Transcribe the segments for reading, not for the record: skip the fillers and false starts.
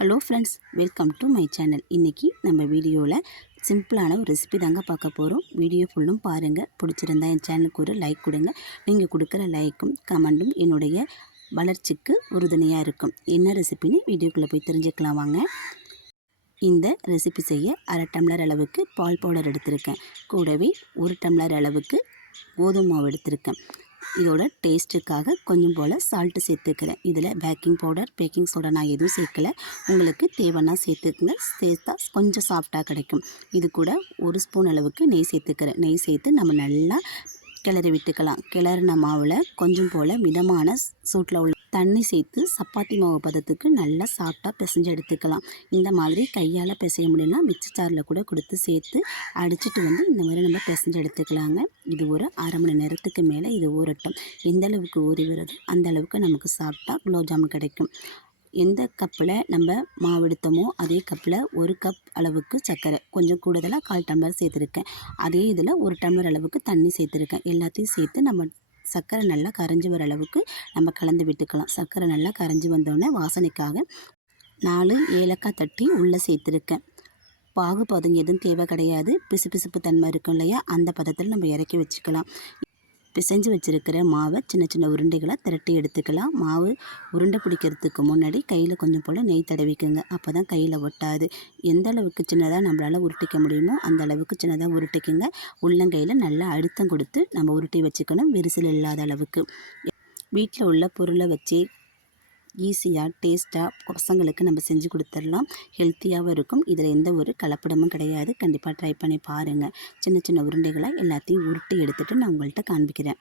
Hello friends, welcome to my channel. இன்றைக்கி நம்ம வீடியோவில் சிம்பிளான ஒரு ரெசிபி தாங்க பார்க்க போகிறோம். வீடியோ ஃபுல்லும் பாருங்கள். பிடிச்சிருந்தா என் சேனலுக்கு ஒரு லைக் கொடுங்க. நீங்கள் கொடுக்குற லைக்கும் கமெண்ட்டும் என்னுடைய வளர்ச்சிக்கு உறுதுணையாக இருக்கும். என்ன ரெசிபின்னு வீடியோக்குள்ளே போய் தெரிஞ்சுக்கலாம் வாங்க. இந்த ரெசிபி செய்ய 1/2 டம்ளர் அளவுக்கு பால் பவுடர் எடுத்திருக்கேன். கூடவே 1 டம்ளர் அளவுக்கு கோதுமை மாவு எடுத்திருக்கேன். இதோட டேஸ்ட்டுக்காக கொஞ்சம் போல் சால்ட்டு சேர்த்துக்கிறேன். இதில் பேக்கிங் பவுடர், பேக்கிங் சோடா நான் எதுவும் சேர்க்கலை. உங்களுக்கு தேவைன்னா சேர்த்துக்குங்க. சேர்த்தா கொஞ்சம் சாஃப்டாக கிடைக்கும். இது கூட 1 ஸ்பூன் அளவுக்கு நெய் சேர்த்துக்கிறேன். நெய் சேர்த்து நம்ம நல்லா கிளறி விட்டுக்கலாம். கிளறின மாவில் கொஞ்சம் போல் மிதமான சூட்டில் உள்ள தண்ணி சேர்த்து சப்பாத்தி மாவு பதத்துக்கு நல்லா சாஃப்டாக பிசைஞ்சு எடுத்துக்கலாம். இந்த மாதிரி கையால் பிசைய முடியும்னா மிக்ஸி ஜாரில் கூட கொடுத்து சேர்த்து அடிச்சுட்டு இந்த மாதிரி நம்ம பிசைஞ்சு எடுத்துக்கலாங்க. இது ஒரு அரை மணி நேரத்துக்கு மேலே இது ஊறட்டும். எந்த அளவுக்கு ஊறி வருது அந்த அளவுக்கு நமக்கு சாஃப்டாக குலோப் ஜாமுன் கிடைக்கும். எந்த கப்பில் நம்ம மாவு எடுத்தோமோ அதே கப்பில் 1 கப் அளவுக்கு சர்க்கரை, கொஞ்சம் கூடுதலாக 1/4 டம்ளர் சேர்த்துருக்கேன். அதே இதில் 1 டம்ளர் அளவுக்கு தண்ணி சேர்த்துருக்கேன். எல்லாத்தையும் சேர்த்து நம்ம சர்க்கரை நல்லா கரைஞ்சி வர அளவுக்கு நம்ம கலந்து விட்டுக்கலாம். சர்க்கரை நல்லா கரைஞ்சி வந்தோடனே வாசனைக்காக 4 ஏலக்காய் தட்டி உள்ளே சேர்த்துருக்கேன். பாகு பதம் எதுவும் தேவை கிடையாது. பிசுபிசுப்பு தன்மை இருக்கும் இல்லையா, அந்த பதத்தில் நம்ம இறக்கி வச்சுக்கலாம். பிசைஞ்சு வச்சுருக்கிற மாவை சின்ன சின்ன உருண்டைகளாக திரட்டி எடுத்துக்கலாம். மாவு உருண்டை பிடிக்கிறதுக்கு முன்னாடி கையில் கொஞ்சம் போல் நெய் தடவிக்குங்க. அப்போ தான் கையில் ஒட்டாது. எந்த அளவுக்கு சின்னதாக நம்மளால் உருட்டிக்க முடியுமோ அந்த அளவுக்கு சின்னதாக உருட்டிக்குங்க. உள்ளங்கையில் நல்லா அழுத்தம் கொடுத்து நம்ம உருட்டி வச்சுக்கணும், விரிசல் இல்லாத அளவுக்கு. வீட்டில் உள்ள பொருளை வச்சு ஈஸியாக டேஸ்ட்டாக பசங்களுக்கு நம்ம செஞ்சு கொடுத்துடலாம். ஹெல்த்தியாகவும் இருக்கும். இதில் எந்த ஒரு கலப்படமும் கிடையாது. கண்டிப்பாக ட்ரை பண்ணி பாருங்கள். சின்ன சின்ன உருண்டைகளை எல்லாத்தையும் உருட்டி எடுத்துகிட்டு நான் உங்கள்கிட்ட காண்பிக்கிறேன்.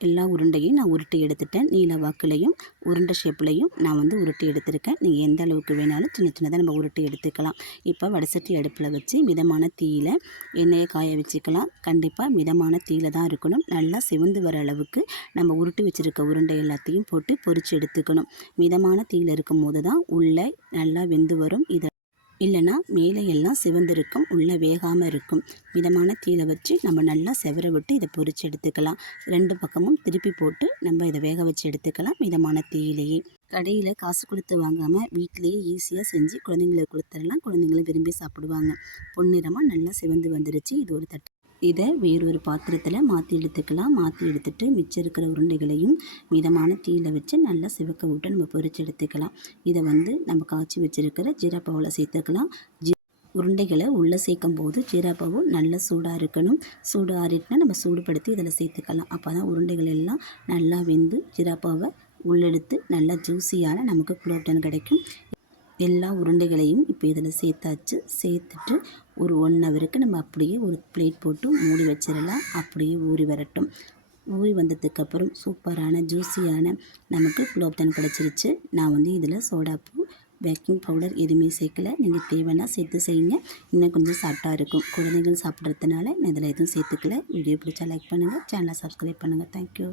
எல்லா உருண்டையும் நான் உருட்டி எடுத்துட்டேன். நீல வாக்குலையும் உருண்டை ஷேப்லையும் நான் உருட்டி எடுத்திருக்கேன். நீங்கள் எந்த அளவுக்கு வேணாலும் சின்ன சின்னதாக நம்ம உருட்டி எடுத்துக்கலாம். இப்போ வடைசட்டி அடுப்பில் வச்சு மிதமான தீயில் எண்ணெயை காய வச்சுக்கலாம். கண்டிப்பாக மிதமான தீயில் தான் இருக்கணும். நல்லா சிவந்து வர அளவுக்கு நம்ம உருட்டி வச்சுருக்க உருண்டை எல்லாத்தையும் போட்டு பொரித்து எடுத்துக்கணும். மிதமான தீயில் இருக்கும் போது தான் உள்ளே நல்லா வெந்து வரும். இதை இல்லைனா மேலே எல்லாம் சிவந்திருக்கும், உள்ளே வேகாமல் இருக்கும். மிதமான தீயில வச்சு நம்ம நல்லா செவர விட்டு இதை பொரித்து எடுத்துக்கலாம். 2 பக்கமும் திருப்பி போட்டு நம்ம இதை வேக வச்சு எடுத்துக்கலாம் மிதமான தீயிலேயே. கடையில் காசு கொடுத்து வாங்காமல் வீட்டிலேயே ஈஸியாக செஞ்சு குழந்தைங்களுக்கு கொடுத்துடலாம். குழந்தைங்களும் விரும்பி சாப்பிடுவாங்க. பொன்னிறமாக நல்லா சிவந்து வந்துருச்சு. இது ஒரு தட்டு. இதை வேறொரு பாத்திரத்தில் மாற்றி எடுத்துக்கலாம். மாற்றி எடுத்துகிட்டு மிச்சம் இருக்கிற உருண்டைகளையும் மிதமான தீயில் வச்சு நல்லா சிவக்க விட்டு நம்ம பொரித்து எடுத்துக்கலாம். இதை நம்ம காய்ச்சி வச்சுருக்கிற ஜீராப்பாவில் சேர்த்துக்கலாம். உருண்டைகளை உள்ளே சேர்க்கும் போது ஜீராப்பாவும் நல்ல சூடாக இருக்கணும். சூடு ஆறிட்டுனா நம்ம சூடுபடுத்தி இதில் சேர்த்துக்கலாம். அப்போ தான் உருண்டைகள் எல்லாம் நல்லா வெந்து ஜீராப்பாவை உள்ளெடுத்து நல்லா ஜூஸியான நமக்கு குலோப் ஜாமுன் கிடைக்கும். எல்லா உருண்டைகளையும் இப்போ இதில் சேர்த்தாச்சு. சேர்த்துட்டு ஒரு 1 ஹவருக்கு நம்ம அப்படியே ஒரு பிளேட் போட்டு மூடி வச்சிடலாம். அப்படியே ஊறி வரட்டும். ஊறி வந்ததுக்கப்புறம் சூப்பரான ஜூஸியான நமக்கு குலோப் ஜாமுன் கிடச்சிருச்சு. நான் இதில் சோடாப்பூ, பேக்கிங் பவுடர் எதுவுமே சேர்க்கலை. நீங்கள் தேவைன்னா சேர்த்து செய்யுங்க, இன்னும் கொஞ்சம் சாஃப்டாக இருக்கும். குழந்தைகள் சாப்பிட்றதுனால நான் இதில் எதுவும் சேர்த்துக்கல. வீடியோ பிடிச்சா லைக் பண்ணுங்கள், சேனலை சப்ஸ்கிரைப் பண்ணுங்கள். தேங்க்யூ.